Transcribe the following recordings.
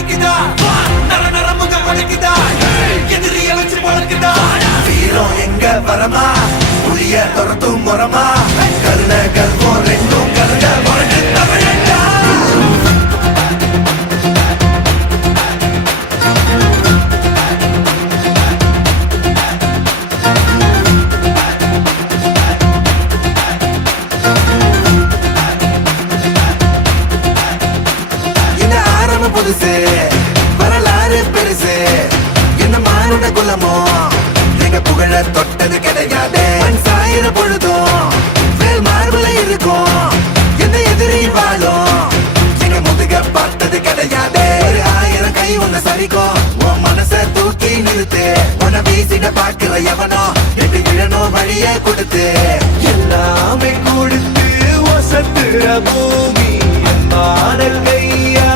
அடிக்குதா நர நர முகம் வளைக்குதா எதிரிய வச்சு பழக்குதா வீரம் எங்க வரமா புளிய துரத்தும் முறமா கருண கல்வம் ரெண்டும் கருண வழக்கு தமிழண்டா புதுசு வரலாறு பெருசு என்ன மானுட குலமோ எங்க புகழ தொட்டது கிடையாது சாயிர பொழுதும் வேல் மார்புல இருக்கும் எந்த எதிரி வாழும் எங்க முதுக பார்த்தது கிடையாது 1000 கை உன்ன சரிக்கும் உன் மனச தூக்கி நிறுத்து உன வீசிட பாக்குற எவனோ எட்டு இழனோ வழிய கொடுத்து எல்லாமே கொடுத்து வசத்துற பூமி அன்பான கையா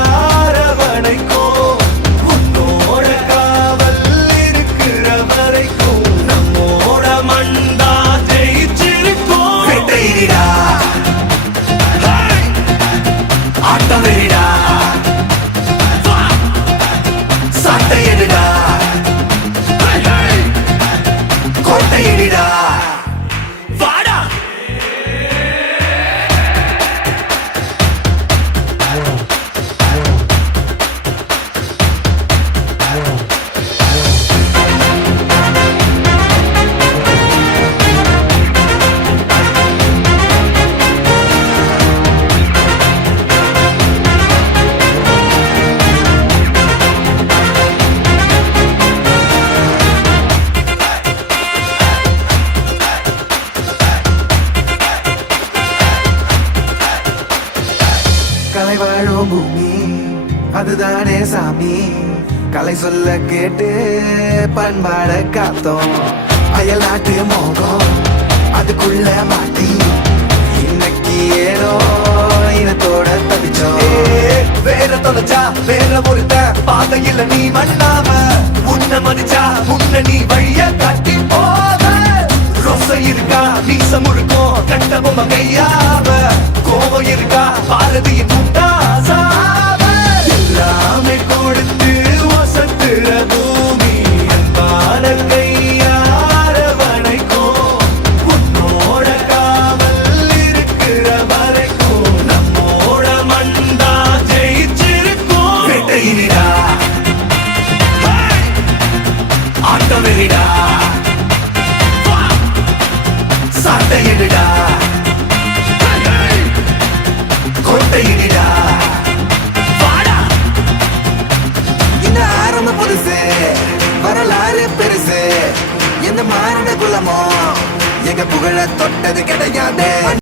கலை வாழும் பூமி அதுதானே சாமி கலை சொல்ல கேட்டு பண்பாட காத்தோம் அயல் நாட்டு மோகம் அதுக்குள்ள மாட்டி இன்னைக்கு ஏனோ இனத்தோட தவிச்சோம் வேற தொலைச்சா வேற ஒருத்த பாதையில நீ மண்ணாம உன்ன மதிச்சா உன்ன நீ வழிய காட்டி போவ ரோசை இருக்கா வீச முழுக்கும் கண்ட பொம்மை கையாவ கோபம் இருக்கா பாரதியின் எல்லாமே கொடுத்து வசத்துற பூமி அன்பான கையார வணைக்கும் உன்னோட காவல் இருக்கிற வரைக்கும் நம்மோட மண்டா ஜெயிச்சிருக்கும் வெட்டையிடா ஆட்டம் வெறிடா சாட்டையிடா கோட்டையிடா இந்த ஆரம்ப புதுசு வரலாறு பெருசு எந்த மானுட குலமோ எங்க புகழ தொட்டது கிடையாது